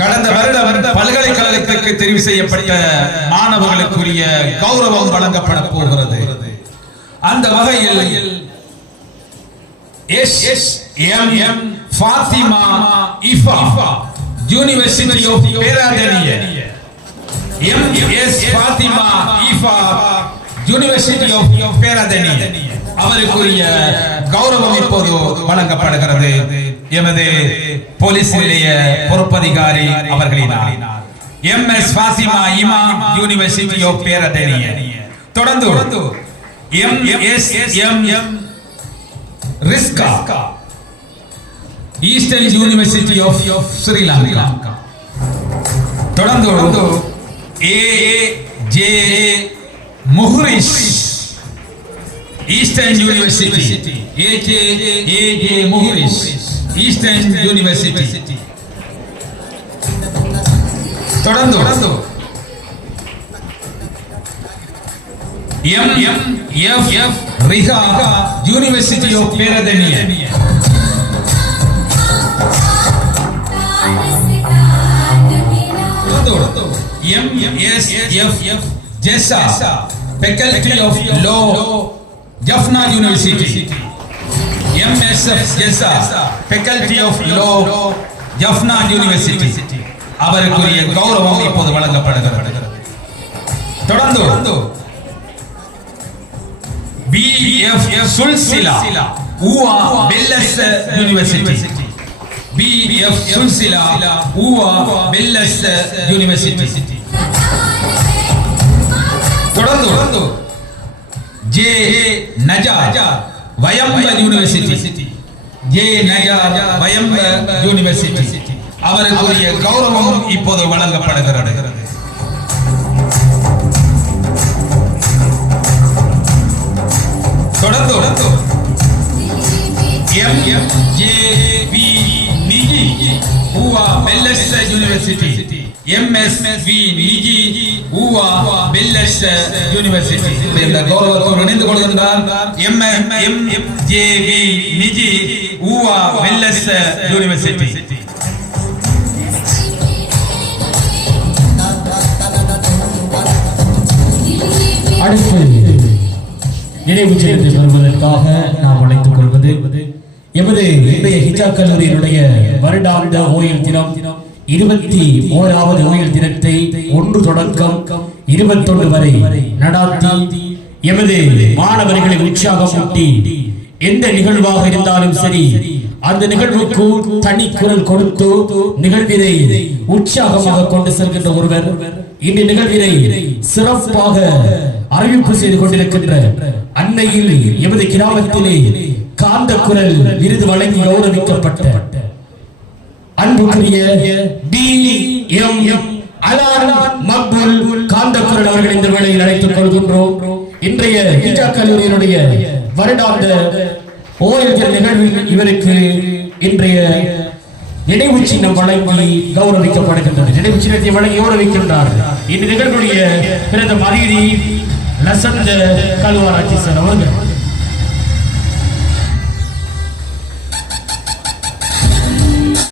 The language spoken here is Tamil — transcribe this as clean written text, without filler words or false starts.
கடந்த வருடம் பல்கலைக்கழகத்திற்கு தெரிவு செய்யப்பட்ட மாணவர்களுக்குரிய கௌரவம் வழங்கப்பட போகிறது. அந்த வகையில் SSMM Fatima Ifa University of Peradeniya MS Fatima Ifa University of Peradeniya அவருக்குரிய கௌரவம் இப்போது வழங்கப்படுகிறது. எமது போலீஸ் நிலைய பொறுப்பதிகாரி அவர்களினால் MS Fatima Ima University of Peradeniya. தொடர்ந்து MSMM Riska Eastern University of Sri Lanka. தொடர்ந்து AJ Muhrish Eastern University AJ Muhrish Eastern University. தொடர்ந்து MF Riha University of Peradeniya. MSF Jessa Faculty of Law Jaffna University. MSF Jessa Faculty of Law Jaffna University. அவருக்குரிய கௌரவம் இப்போது வழங்கப்படுகிறது. தொடர்ந்து BF Sulsila Uwa Bellas University. BF Sulsila Uwa Bellas University. தொடர்ந்து J Najar Vayamba University. J Najar Vayamba University. அவருக்குரிய கௌரவம் இப்போது வழங்கப்படுகிறது. தொடர்ந்து MJB Niji Uwa Bellas University. MSV Niji Uwa Bellas University. இந்த கௌரவத்தோடு இணைந்து கொள்கின்றார் MJB Niji Uwa Bellas University. அடுத்து நினைவு சின்னத்தை பெறுவதற்காக நாம் அழைத்துக் கொள்வது எமது இன்றைய ஹிஜாப் கல்லூரியினுடைய வருடாந்த ஓய்வு தினம் 21வது ஓய்வு தினத்தை 1 தொடக்கம் 21 வரை நடாத்தி எமது மாணவர்களை உற்சாகமூட்டி எந்த நிகழ்வாக இருந்தாலும் சரி அந்த நிகழ்வுக்கு தனி குரல் கொடுத்து நிகழ்வினை உற்சாகமாக கொண்டு செல்கின்ற ஒருவர் இந்த நிகழ்வினை சிறப்பாக அறிவிப்பு செய்து கொண்டிருக்கின்ற அன்னையில் எமது கிராமத்திலே காந்த குரல் விருது வழங்கி கௌரவிக்கப்பட்ட அன்புக்குரிய DMM அலான் மக்புல் காந்த குரல் அவர்கள் இந்த வேளையில் அழைத்துக் கொள்கின்றோம். இன்றைய ஹிஜாப் கல்லூரியினுடைய வருடாந்த ஓய்வு தின நிகழ்வில் இவருக்கு இன்றைய நினைவு சின்னம் வழங்கி கௌரவிக்கப்படுகின்றது. நினைவு சின்னத்தை வழங்கி கௌரவிக்கின்றார். இந்த நிகழ்வுடைய பிரதம அதிதி லசந்த கல்வாராட்சி சார் அவர்கள்.